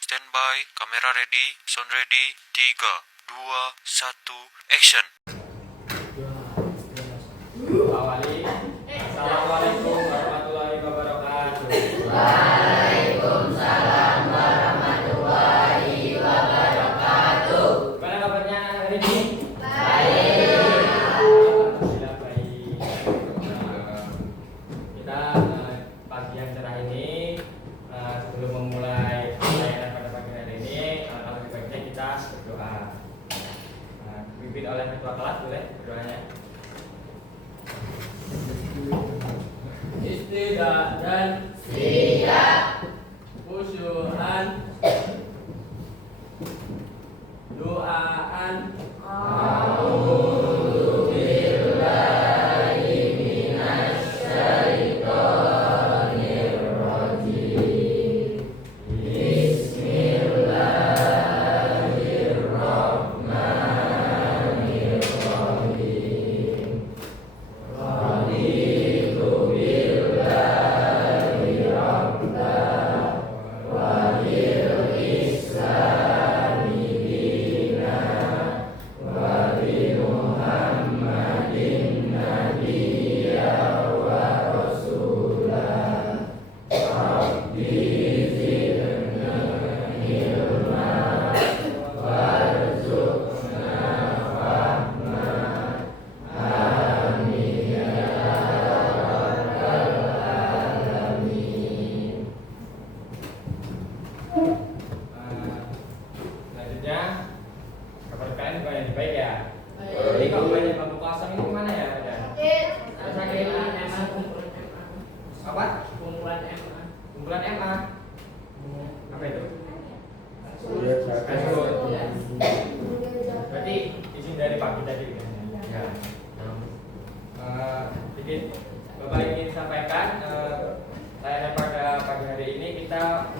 standby, kamera ready, sound ready, 3, 2, 1, action. Awali. Assalamualaikum warahmatullahi wabarakatuh. Waalaikumsalam warahmatullahi wabarakatuh. Gimana kabarnya hari ini? Baik. Alhamdulillah baik. Kita pagi yang cerah ini, sebelum memulai layanan pada pagi hari ini, alangkah baiknya kita berdoa. Dipimpin oleh ketua kelas, boleh berdoanya? Istidak dan Siap. khusyuhan doaan A'udzubillahi minasyaitonir rajim. Bismillahirrahmanirrahim. Raditu billahi rabban wa bil islami dinan wa bi Muhammadin nabiyya wa rasulah. Rabbi zidni ilma warzuqna fahma. Amin ya rabbal alamin. Selanjutnya, kabar kalian bukan yang baik ya? Baik. Jadi kalau banyak bangku kosong ini kemana ya? Sakit. Apa? kumpulan MA. Kumpulan MA. Apa itu? Berarti izin dari pagi tadi ya? Ya. Jadi Bapak ingin sampaikan layanan pada pagi hari ini kita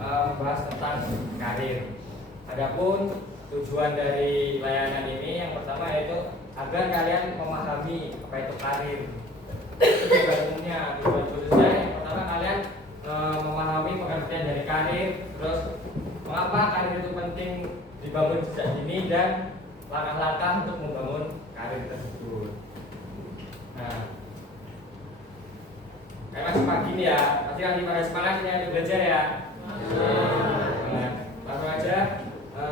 membahas tentang karir. Adapun tujuan dari layanan ini yang pertama yaitu agar kalian memahami apa itu karir. Itu tujuan umumnya, tujuan khususnya yang pertama kalian memahami pengertian dari karir, terus mengapa karir itu penting dibangun sejak dini dan langkah-langkah untuk membangun karir tersebut. Nah, kayak masih pagi nih ya, pasti lagi pada semangat ini untuk belajar ya. Nah, langsung aja ke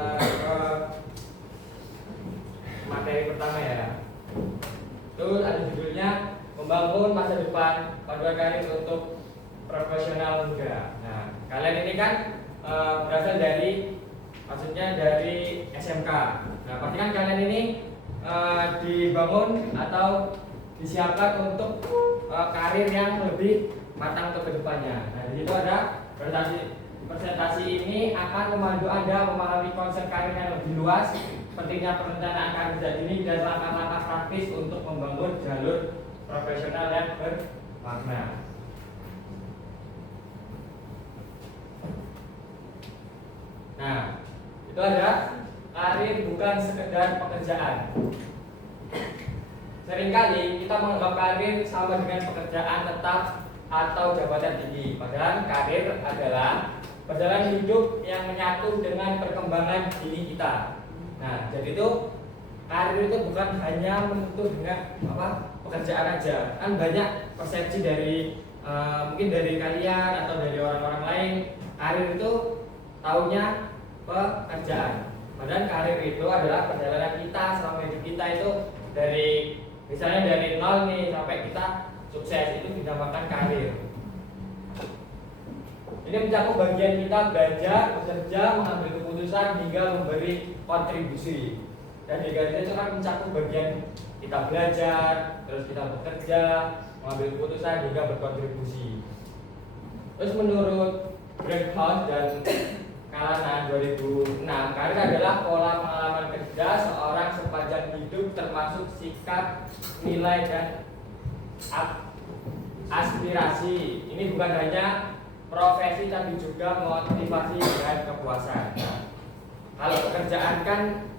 materi pertama ya. Itu ada judulnya membangun masa depan panduan karir untuk profesional muda. Nah, kalian ini kan berasal dari, maksudnya dari SMK. Nah, pasti kan kalian ini dibangun atau disiapkan untuk karir yang lebih matang untuk kedepannya. Nah, di situ ada presentasi ini akan memandu Anda memahami konsep karir yang lebih luas, pentingnya perencanaan karir sejak dini dan langkah-langkah praktis untuk membangun jalur profesional yang bermakna. Nah, itu ada karir bukan sekedar pekerjaan. Seringkali kita menganggap karir sama dengan pekerjaan tetap atau jabatan tinggi. Padahal karir adalah perjalanan hidup yang menyatu dengan perkembangan diri kita. Nah, jadi itu karir itu bukan hanya menutup dengan pekerjaan aja. Kan banyak persepsi dari mungkin dari kalian atau dari orang-orang lain, karir itu taunya pekerjaan. Padahal karir itu adalah perjalanan kita selama hidup kita itu dari misalnya dari nol nih sampai kita sukses, itu dinamakan karir. Ini mencakup bagian kita belajar, bekerja, mengambil keputusan hingga memberi kontribusi. Dan di karir itu kan mencakup bagian kita belajar, terus kita bekerja, mengambil keputusan hingga berkontribusi. Terus menurut Breakhouse dan Kalanan 2006, karir adalah pola pengalaman kerja seorang sepanjang hidup termasuk sikap, nilai dan aspirasi. Ini bukan hanya profesi tapi juga motivasi dan kepuasan. Nah, kalau pekerjaan kan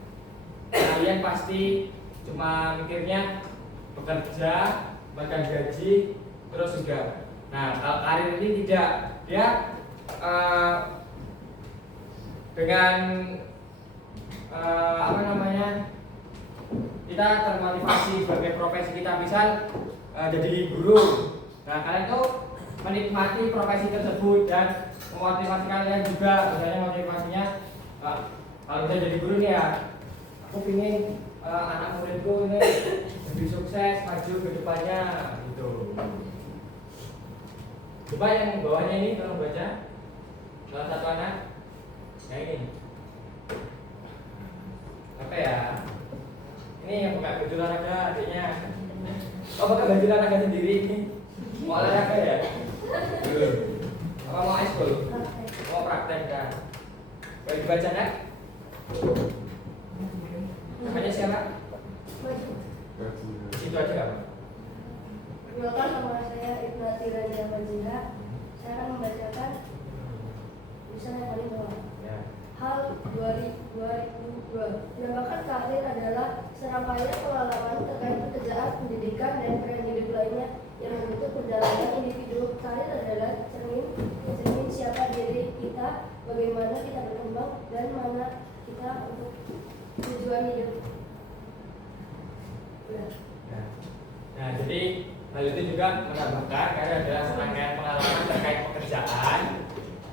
kalian pasti cuma mikirnya bekerja, makan gaji, terus juga. Nah, kalau karir ini tidak, dia dengan apa namanya, kita termotivasi sebagai profesi kita, misal jadi guru. Nah, kalian tuh menikmati profesi tersebut dan memotivasi kalian juga. Misalnya motivasinya, kalau bisa jadi guru nih ya, aku pingin anak muridku ini lebih sukses, maju ke depannya gitu. Coba yang bawahnya ini tolong baca. Salah satu anak. Nah ini apa ya? Ini yang pakai baju olahraga adiknya. Oh, pakai baju olahraga sendiri ini. Mau olahraga ya? Apa mau ekskul? Mau praktek kan? Boleh dibaca nak? Namanya siapa? Itu aja apa? Perkenalkan, nama saya Ibnati Raja Majina. Saya akan membacakan tulisan yang paling bawah. Ya. Hal 2002. Dinamakan karir adalah serangkaian pengalaman terkait pekerjaan, pendidikan, dan tren hidup lainnya yang membentuk perjalanan individu. Karir adalah cermin siapa diri kita, bagaimana kita berkembang, dan mana kita untuk tujuan hidup. Nah, jadi hal itu juga menambahkan karena adalah serangkaian pengalaman terkait pekerjaan,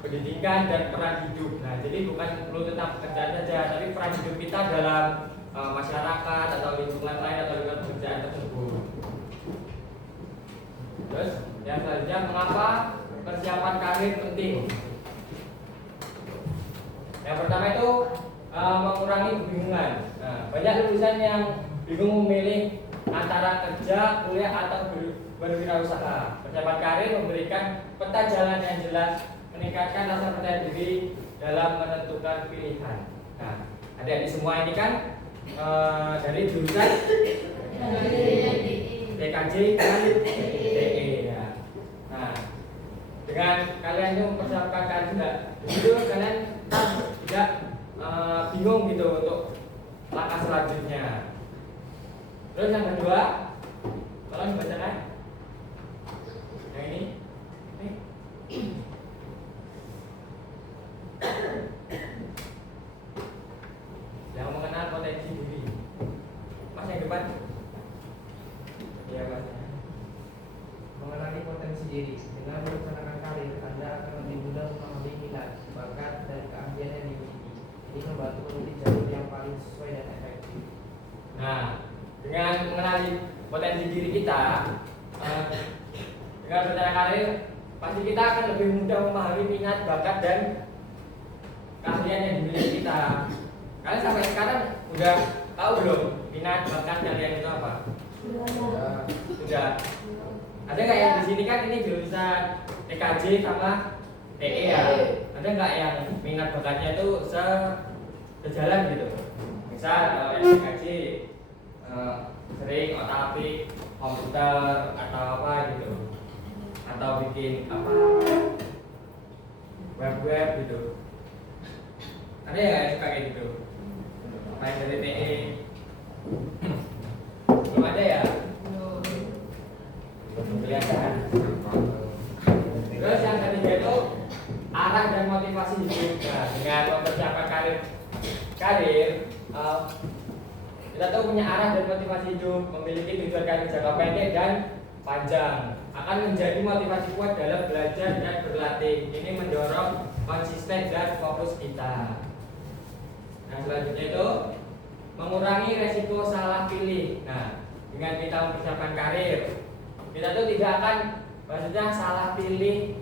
pendidikan, dan peran hidup. Nah, jadi bukan perlu tentang pekerjaan saja, tapi peran hidup kita dalam masyarakat atau lingkungan lain atau lingkungan pekerjaan tersebut. Terus yang selanjutnya, mengapa persiapan karir penting? Yang pertama itu mengurangi kebingungan. Nah, banyak lulusan yang bingung memilih antara kerja, kuliah, atau berwirausaha. Persiapan karir memberikan peta jalan yang jelas, meningkatkan rasa percaya diri dalam menentukan pilihan. Nah, adik-adik semua ini kan dari jurusan TKJ dan DE ya. Nah, dengan kalian itu mempersiapkan karir itu kalian tidak bingung gitu untuk langkah selanjutnya. Terus yang kedua, tolong dibacakan. Yang ini. Yang mengenal potensi diri. Mas yang depan. Iya, Mas. Mengenali potensi diri. Dengan merencanakan karir, Anda akan lebih mudah memahami minat, bakat, dan keahlian yang dimiliki. Ini membantu memilih jalur yang paling sesuai dan efektif. Nah, dengan mengenali potensi diri kita, dengan berencana karir, pasti kita akan lebih mudah memahami minat, bakat, dan keahlian yang dimiliki kita. Kalian sampai sekarang udah tahu belum minat, bakat, kalian itu apa? Sudah. Ada nggak yang di sini kan ini jurusan TKJ sama TE ya? Ada nggak yang minat bakatnya itu sejalan gitu? Misal yang TKJ sering otak-atik komputer atau apa gitu, atau bikin apa web gitu. Ada ya yang suka kayak gitu? Apa yang dari TE? Belum ada ya? Belum kelihatan. Terus yang ketiga itu arah dan motivasi hidup. Nah, dengan mempersiapkan karir kita tuh punya arah dan motivasi hidup, memiliki tujuan karir jangka pendek dan panjang, akan menjadi motivasi kuat dalam belajar dan berlatih. Ini mendorong konsisten dan fokus kita. Nah, selanjutnya itu mengurangi resiko salah pilih. Nah, dengan kita mempersiapkan karir, kita tuh tidak akan maksudnya salah pilih.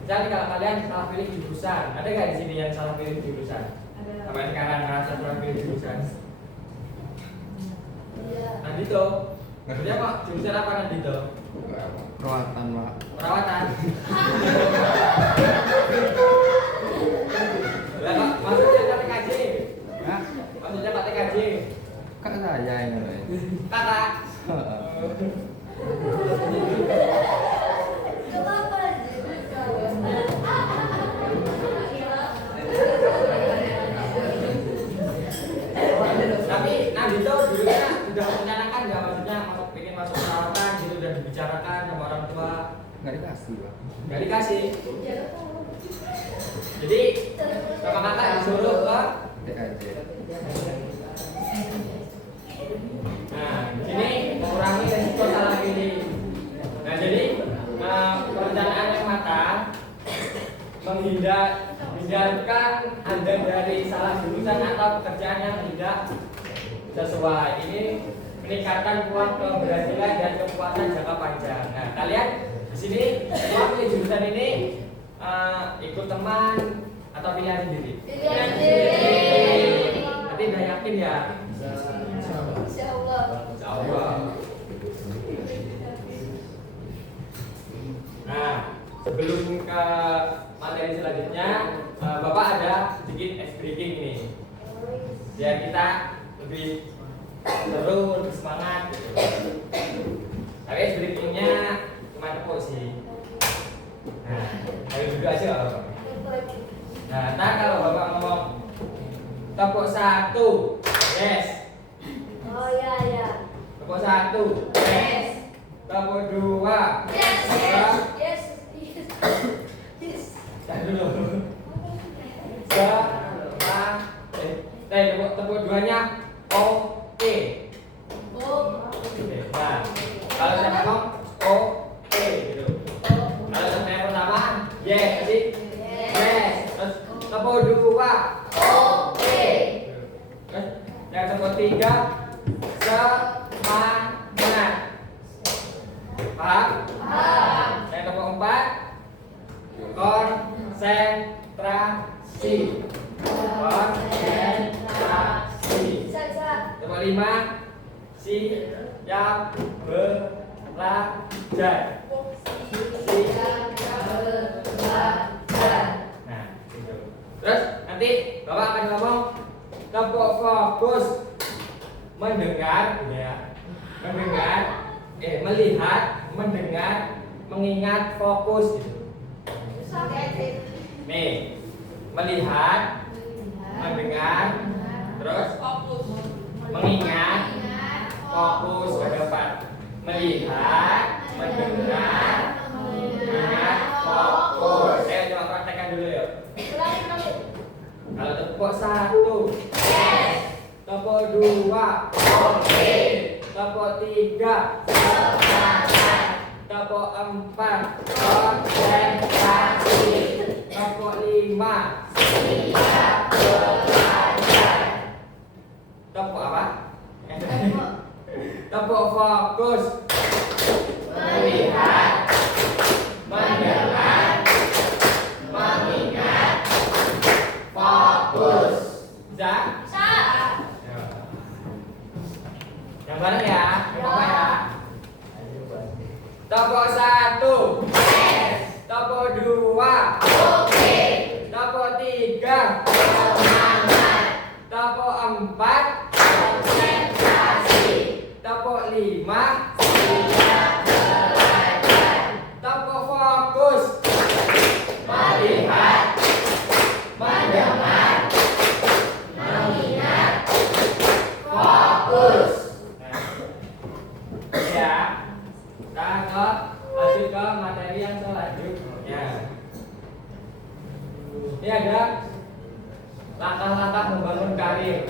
Misalnya kalau kalian salah pilih jurusan, ada nggak di sini yang salah pilih jurusan? Sampai sekarang merasa salah pilih jurusan? Nandito, dia kok jurusan apa Nandito? Perawatan, Pak. Perawatan. Lah kok maksudnya kok TKJ? Hah? Maksudnya kok TKJ? Kan saya ini, Pak. Kakak. Tapi Nandito dulunya sudah merencanakan nggak, maksudnya pengen masuk perawatan gitu, udah dibicarakan sama orang tua? Nggak dikasih, Pak. Nggak dikasih. Jadi sama kakak disuruh ke nah ini mengurangi resiko salah pilih. Nah jadi perencanaan yang matang menghindarkan Anda dari salah jurusan atau pekerjaan yang tidak sesuai. Ini meningkatkan peluang keberhasilan dan kepuasan jangka panjang. Nah kalian di sini semua pilih jurusan ini ikut teman atau pilihan sendiri? Pilihan sendiri. Nanti udah yakin ya? Insya Allah. Insya Allah. Nah, sebelum ke materi selanjutnya, Bapak ada sedikit ice breaking ini, biar kita lebih seru, lebih semangat. Gitu. Tapi ice breakingnya cuma tepuk sih. Nah, ayo duduk aja Bapak. Nah, kalau Bapak ngomong tepuk 1, yes. Oh ya ya. Tepuk 1, yes. Tepuk 2, Yes. yes. Yes. Yes. Jangan dulu. Tepuk 2-nya oke. Oh. Nah, kalau saya ngomong oke gitu. Kalau saya yang pertama, yes, jadi yes. Terus tepuk 2, Oke. terus yang tepuk 3, semangat. Paham? Paham. Yang tepuk 4, konsentrasi. Konsentrasi. Bisa. Tepuk 5, siap belajar. Nah, gitu. Terus nanti Bapak akan ngomong tepuk fokus mendengar, ya. Melihat, mendengar, mengingat, fokus gitu. Nih, melihat, mendengar, terus mengingat, fokus ke depan. Melihat, mendengar, mengingat, fokus. Ayo coba praktekkan dulu yuk. Kalau tepuk 1, Yes. tepuk 2, Oke. tepuk 3, tepuk 4, konsentrasi, tepuk 5, tepuk apa? Tepuk fokus, melihat, mendengar, mengingat, fokus. Bisa? Yang bareng ya, apa ya? Tepuk 1, tepuk 2, tepuk 3, tepuk 4, tepuk 5, tepuk fokus, melihat, mendengar, mengingat, fokus. Ya, kita lanjut ke materi yang selanjutnya. Ini ada langkah-langkah membangun karir.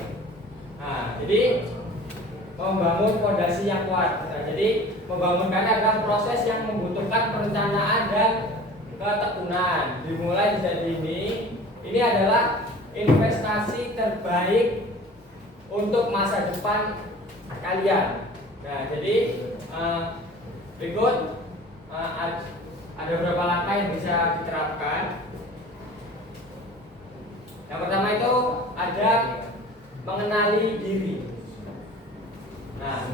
Nah, jadi membangun fondasi yang kuat. Nah, jadi membangun karir adalah proses yang membutuhkan perencanaan dan ketekunan. Dimulai dari ini adalah investasi terbaik untuk masa depan kalian. Nah, jadi berikut ada beberapa langkah yang bisa diterapkan. Yang pertama itu ada mengenali diri. Nah,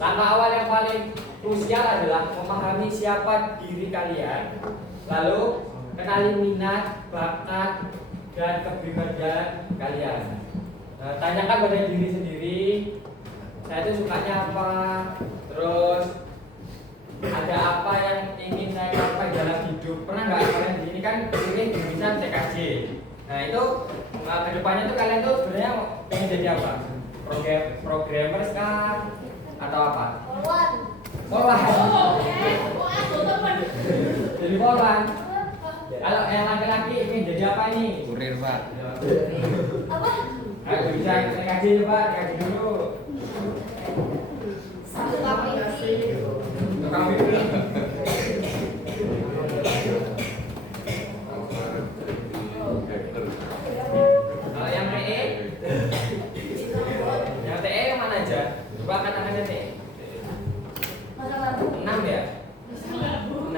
langkah awal yang paling krusial adalah memahami siapa diri kalian, lalu kenali minat, bakat, dan kepribadian kalian. Nah, tanyakan pada diri sendiri, saya itu sukanya apa, terus ada apa yang ingin saya capai dalam hidup. Pernah nggak kalian di sini kan ini jurusan TKJ. Nah itu kedepannya tuh kalian tuh sebenarnya pengen jadi apa? Programmer kah atau apa? Polwan. Jadi polwan. Kalau yang laki-laki ingin jadi apa ini? Kurir, Pak. Apa? Ayo bisa kita kaji coba, kaji dulu. Tukang mimpi. Tukang mimpi. Kalau yang PE, yang TE yang mana aja? Coba katakan TE. Masa lalu. 6 ya? 6.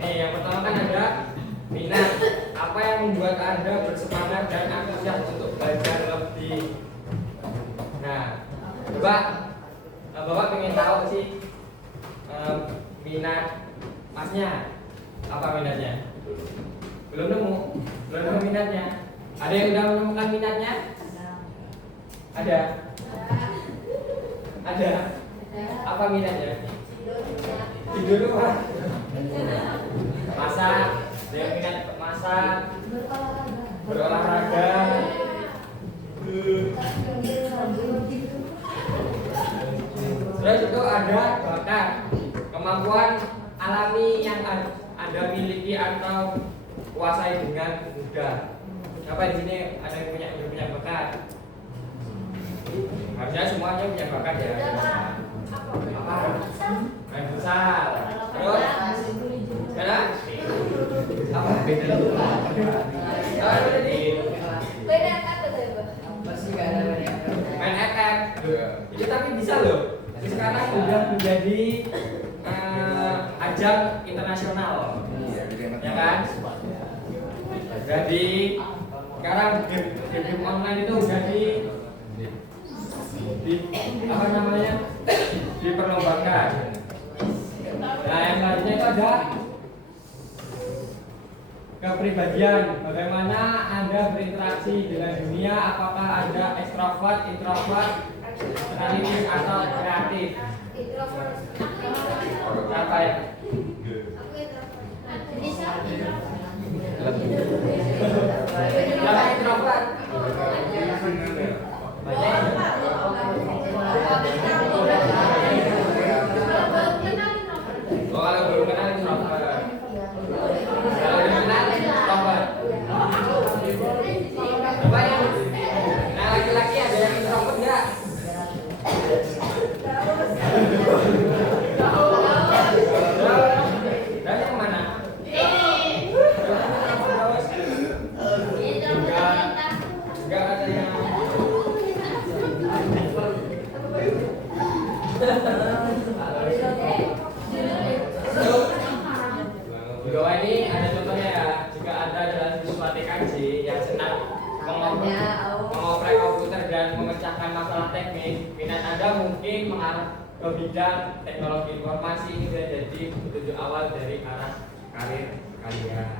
Nih, yang pertama kan ada minat. Apa yang membuat Anda bersemangat dan antusias untuk belajar lebih? Nah, coba Bapak pengen tahu sih minat Masnya. Apa minatnya? Belum nemu minatnya. Ada yang udah menemukan minatnya? Ada. Apa minatnya? Tidur Pak. Masak. Ada yang minat masak. Berolahraga. Terus itu ada bakat, kemampuan alami yang Anda miliki atau kuasai dengan mudah. Siapa di sini ada yang punya bakat? Harusnya semuanya punya bakat ya. Apa? Main futsal. Terus? Sekarang? Apa? Tadi Beda kata saya, Pak. Masih nggak ada banyak. main attack. Itu tapi bisa loh. Jadi sekarang sudah menjadi ajang internasional. Ya kan? Jadi sekarang game online itu udah di apa namanya? Diperlombakan. Nah, yang selanjutnya itu ada kepribadian. Bagaimana Anda berinteraksi dengan dunia? Apakah Anda ekstrovert, introvert, analitis atau kreatif? Siapa ya? Siapa introvert? Oh, kalau belum kenal introvert. Kalau udah kenal introvert. Coba yang nah laki-laki ada yang introvert nggak? Dan yang mana? Enggak ada yang di bawah ini ada contohnya ya. Jika Anda adalah siswa TKJ yang senang mengoprek komputer dan memecahkan masalah teknis, minat Anda mungkin mengarah ke bidang teknologi informasi. Ini sudah jadi petunjuk awal dari arah karir kalian.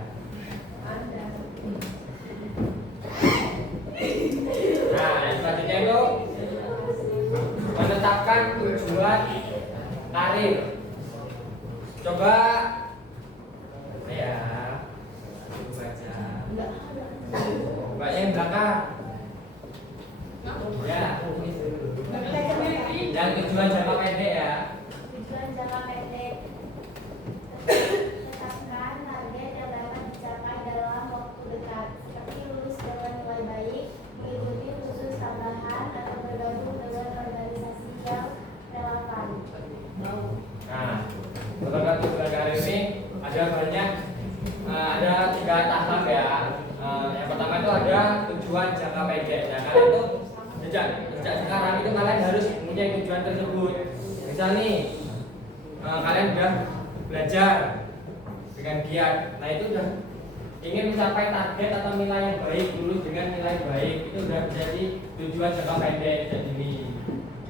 Nah, yang selanjutnya itu menetapkan tujuan karir. Coba ya, baca. Baca yang belakang. Ya. Yang tujuan jangka pendek ya. Tujuan jangka pendek. Tetapkan target yang dapat dicapai dalam waktu dekat, seperti lulus dengan nilai baik, mengikuti kursus tambahan, atau bergabung dengan organisasi yang relevan. Nah, untuk tujuan karir ini ada banyak, ada 3 tahap ya. Yang pertama itu ada tujuan jangka pendek. Nah, kalian itu sejak sekarang itu kalian harus mempunyai tujuan tersebut. Misal nih, kalian udah belajar dengan giat. Nah, itu udah ingin mencapai target atau nilai yang baik, lulus dengan nilai baik, itu udah menjadi tujuan jangka pendek jadi ini.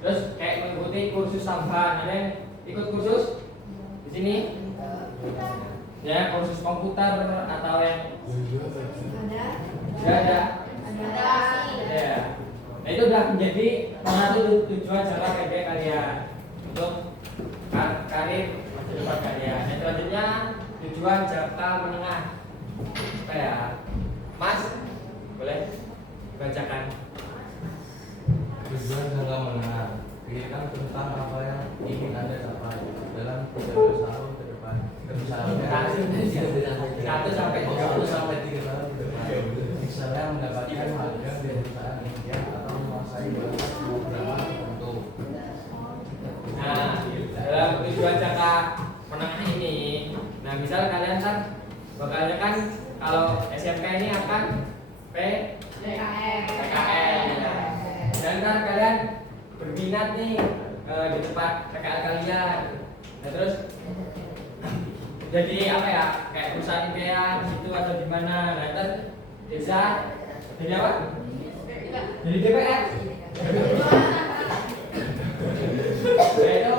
Terus kayak mengikuti kursus tambahan. Ada yang ikut kursus di sini? Ya, kursus komputer atau yang ada. Ya. Nah, itu udah menjadi salah satu tujuan jangka pendek kalian untuk karir masa depan kalian. Yang selanjutnya tujuan jangka menengah. Apa ya, Mas? Boleh bacakan. Tujuan jangka menengah. Pikirkan tentang apa yang ingin Anda capai dalam 13 tahun ke 1 sampai 30. Misalnya mendapatkan harga dari perusahaan media atau menguasai beberapa tertentu. Nah, dalam tujuan jangka menengah ini, nah misal kalian kan bakalnya kan kalau SMK ini akan PKL. Dan kan kalian berminat nih di tempat PKL kalian. Nah terus jadi apa ya, kayak perusahaan impian situ atau di mana. Nah terus bisa jadi apa? Jadi DPR. Nah itu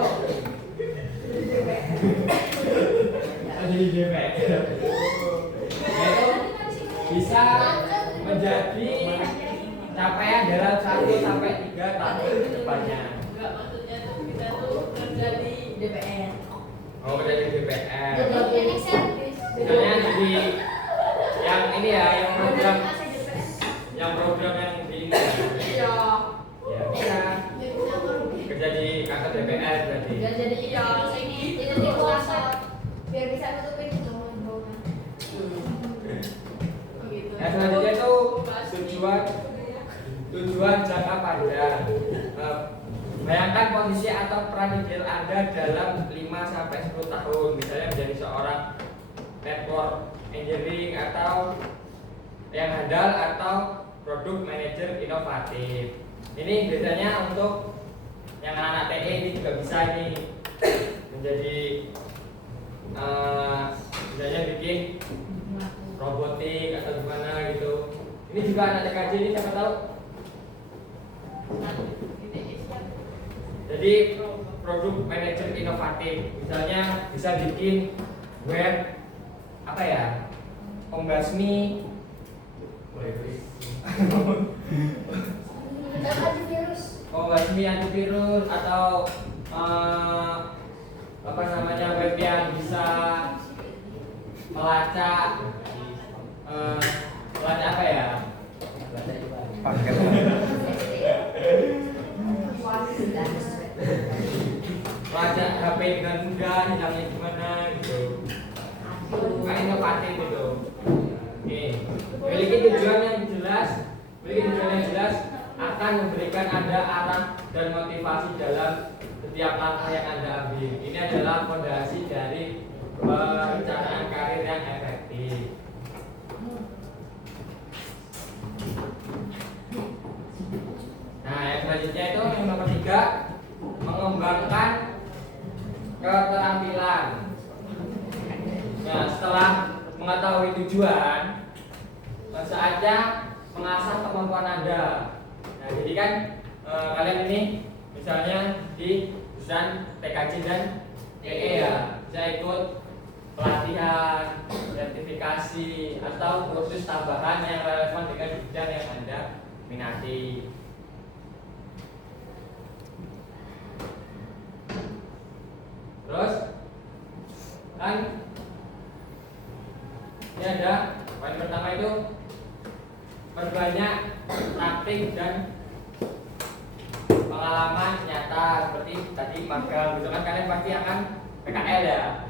jadi DPR. Nah itu bisa menjadi capaian dalam 1 sampai 3 tahun ke depannya. Enggak, maksudnya tuh kita tuh kerja di DPR. Oh, menjadi DPR. Jadi Misalnya jadi yang ini ya, yang program yang di ini. Iya. Ya, bisa kerja di kantor DPR berarti. Ya jadi iya jadi kuasa biar bisa nutupin bangunan-bangunan. Begitu. Nah, selanjutnya itu tujuan jangka panjang. Bayangkan posisi atau peran ideal Anda dalam 5 sampai 10 tahun, misalnya menjadi seorang network engineering atau yang handal atau product manager inovatif. Ini biasanya untuk yang anak-anak TE ini juga bisa ini menjadi misalnya bikin robotik atau gimana gitu. Ini juga anak TKJ ini siapa tahu? Jadi produk manajer inovatif, misalnya bisa bikin web apa ya, pembasmi pembasmi antivirus atau apa namanya, web yang bisa melacak apa ya, Paket. melacak HP dengan mudah, hilangnya gimana gitu, kan inovatif gitu. Oke, memiliki tujuan yang jelas akan memberikan Anda arah dan motivasi dalam setiap langkah yang Anda ambil. Ini adalah fondasi dari perencanaan karir yang efektif. Nah, yang selanjutnya itu yang nomor 3, mengembangkan keterampilan. Nah, setelah mengetahui tujuan, saatnya mengasah kemampuan Anda. Nah, jadi kan kalian ini misalnya di jurusan TKJ dan TE ya, bisa ikut pelatihan, sertifikasi atau kursus tambahan yang relevan dengan bidang yang Anda minati. Terus kan ini ada poin pertama itu perbanyak praktik dan pengalaman nyata, seperti tadi magang gitu kan, kalian pasti akan PKL ya.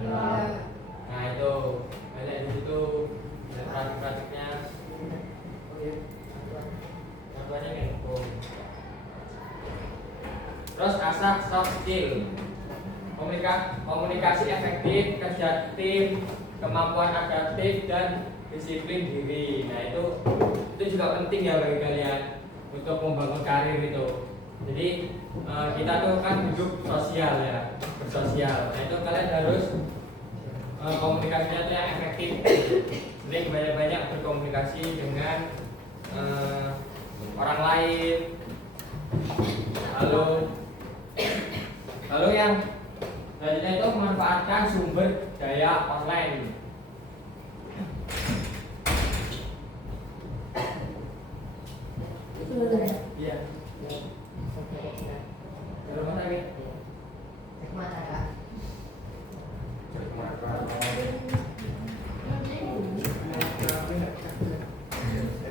Nah itu banyak di situ ada praktik-praktiknya. Contohnya info. Terus asah soft skill, komunikasi efektif, kerja tim, kemampuan adaptif dan disiplin diri. Nah itu juga penting ya bagi kalian untuk membangun karir itu. Jadi kita tuh kan hidup sosial ya, bersosial. Nah itu kalian harus komunikasinya tuh yang efektif. Jadi banyak-banyak berkomunikasi dengan orang lain. Lalu yang selanjutnya itu memanfaatkan sumber daya online. Iya. Rumah sakit. Kemana kak?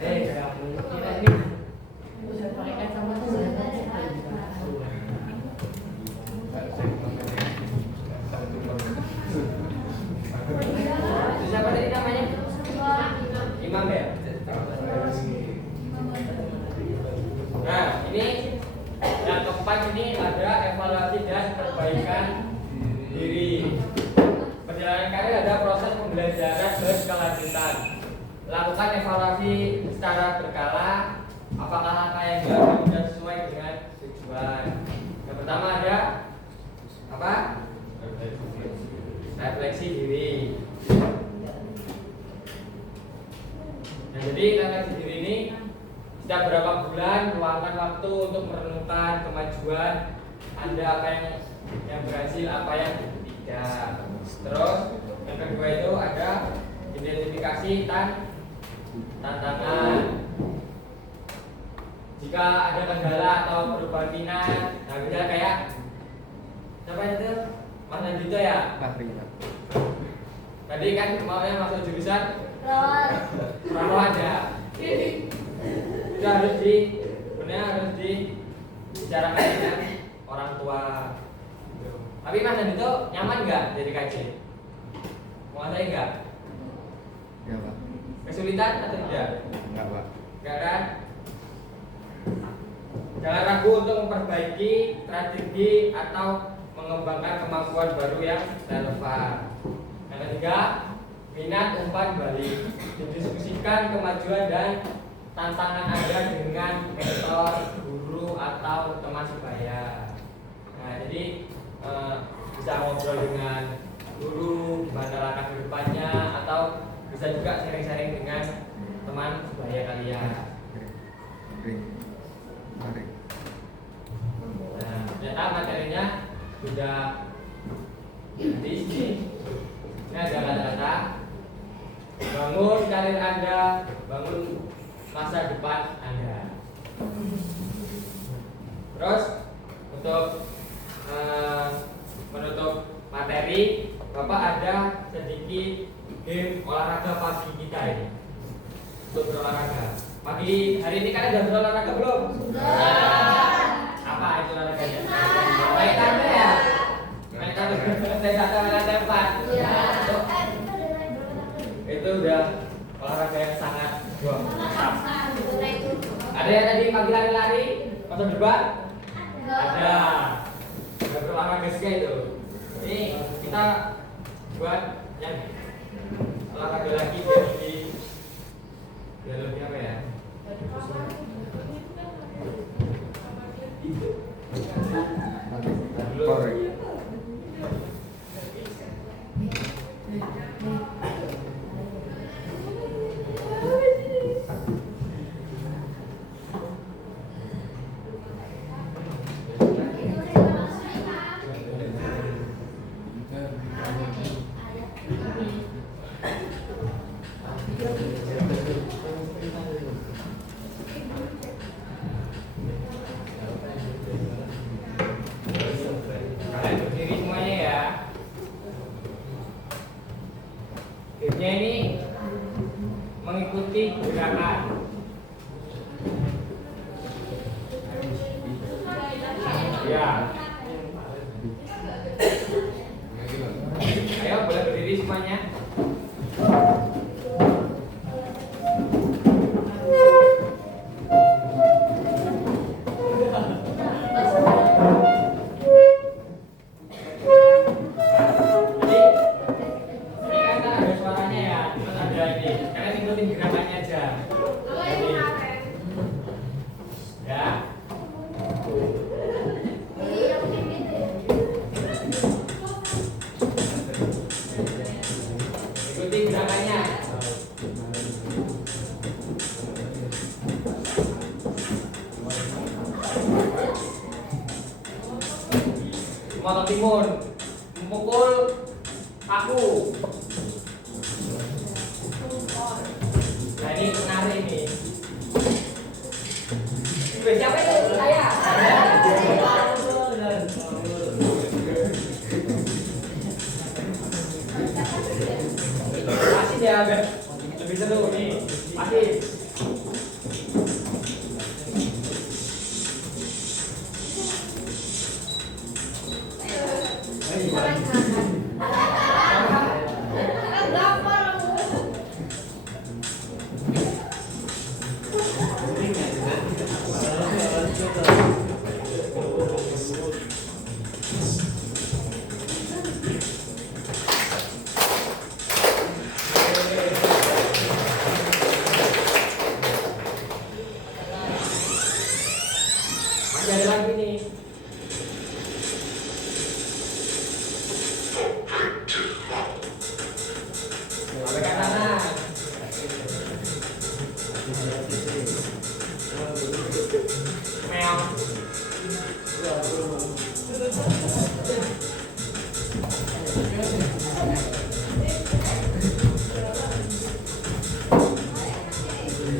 Jadi imam ya. Nah, ini yang keempat ini ada evaluasi dan perbaikan diri. Perjalanan karir ada proses pembelajaran berkelanjutan. Lakukan evaluasi secara berkala. Apakah langkah yang dilakukan sudah sesuai dengan tujuan? Yang pertama ada apa? Refleksi diri. Nah, jadi refleksi diri ini setiap berapa bulan luangkan waktu untuk merenungkan kemajuan Anda, apa yang berhasil, apa yang tidak. Terus yang kedua itu ada identifikasi tantangan. Jika ada kendala atau perubahan minat, nah bisa kayak siapa itu? Mas Nandito ya? Tadi kan maunya masuk jurusan perawat ya. Itu harus dibicarakan dengan orang tua. Tapi Mas Nandito nyaman nggak jadi KJ? Menguasai nggak? Ya Pak. Kesulitan atau tidak? Enggak Pak. Enggak kan? Jangan ragu untuk memperbaiki strategi atau mengembangkan kemampuan baru yang relevan. Yang ketiga, minat umpan balik. Didiskusikan kemajuan dan tantangan Anda dengan mentor, guru, atau teman sebaya. Nah, jadi bisa ngobrol dengan guru gimana langkah ke depannya, atau bisa juga sharing-sharing dengan teman sebaya kalian. Nah, ternyata materinya sudah di sini. Ini ada kata-kata bangun karir Anda, bangun masa depan Anda. Terus untuk menutup materi, Bapak ada sedikit game olahraga pagi kita ini. Untuk berolahraga. Pagi hari ini kan ada berolahraga belum? Apa itu olahraganya? Naik tangga ya? Naik tangga, tempat. Itu udah olahraga yang sangat mantap. Ada yang tadi pagi lari-lari, masuk debat? Ada. Udah berolahraga juga itu. Ini kita buat yang olahraga lagi biar lebih apa ya? Kalian berdiri semuanya ya. Gamenya ini mengikuti gerakan. Ya. Ayo boleh berdiri semuanya. Sumatera Timur memukul paku. Nah ini menarik ini. Siapa itu? Saya. Masih ya, lebih seru nih. Masih.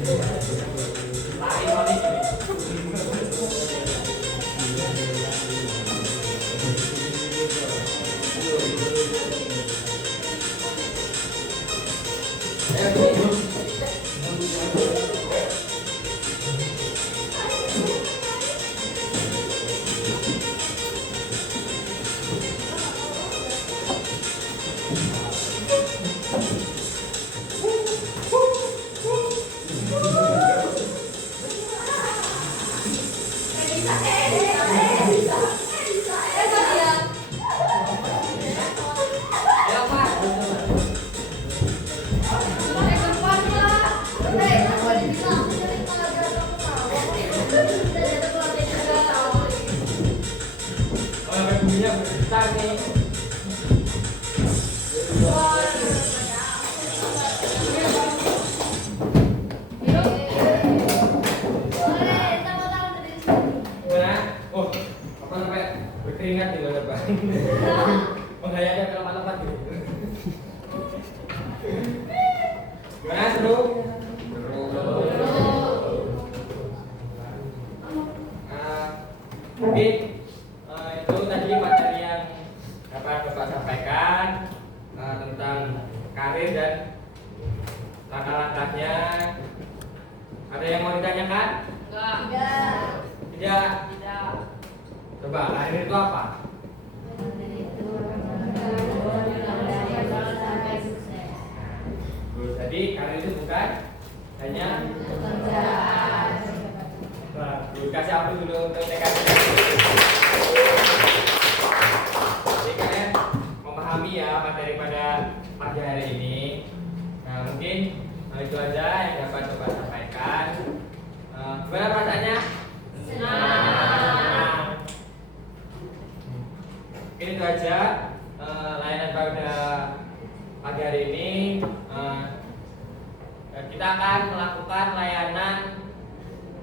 Lari lari ini. Ayo Pak. Oh, yang bunyinya besar nih. Gimana? Oh, apa sampai berkeringat di luar depan. Menghayatkan lompat-lompat gitu. Gimana seru? Seru. Mungkin itu tadi materi yang dapat Bapak sampaikan tentang karir dan langkah-langkahnya. Ada yang mau ditanyakan? Tidak. Coba karir itu apa? Jadi karir itu bukan hanya kasih apa dulu untuk TKP. Jadi kalian memahami ya materi pada pagi hari ini. Nah mungkin itu aja yang dapat Bapak sampaikan. Gimana perasaannya? Senang. Mungkin itu aja layanan pada pagi hari ini. Kita akan melakukan layanan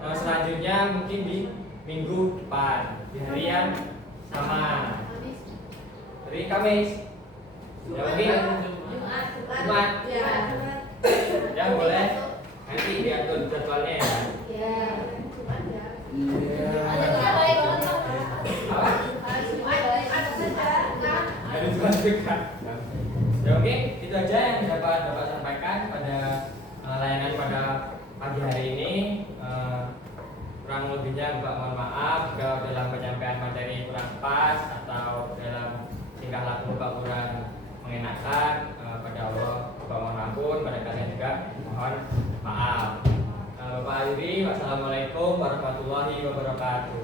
selanjutnya mungkin di minggu depan di hari yang sama, hari Kamis. Ya mungkin Jumat. Ya boleh nanti diatur jadwalnya ya. Apa? Ada Jumat juga. Ya oke, itu aja yang dapat Bapak sampaikan pada layanan pada pagi hari ini. Kurang lebihnya Bapak mohon maaf kalau dalam penyampaian materi kurang pas atau dalam tingkah laku Bapak kurang mengenakan. Pada Allah Bapak mohon ampun, pada kalian juga mohon maaf. Bapak Aliri, wassalamualaikum warahmatullahi wabarakatuh.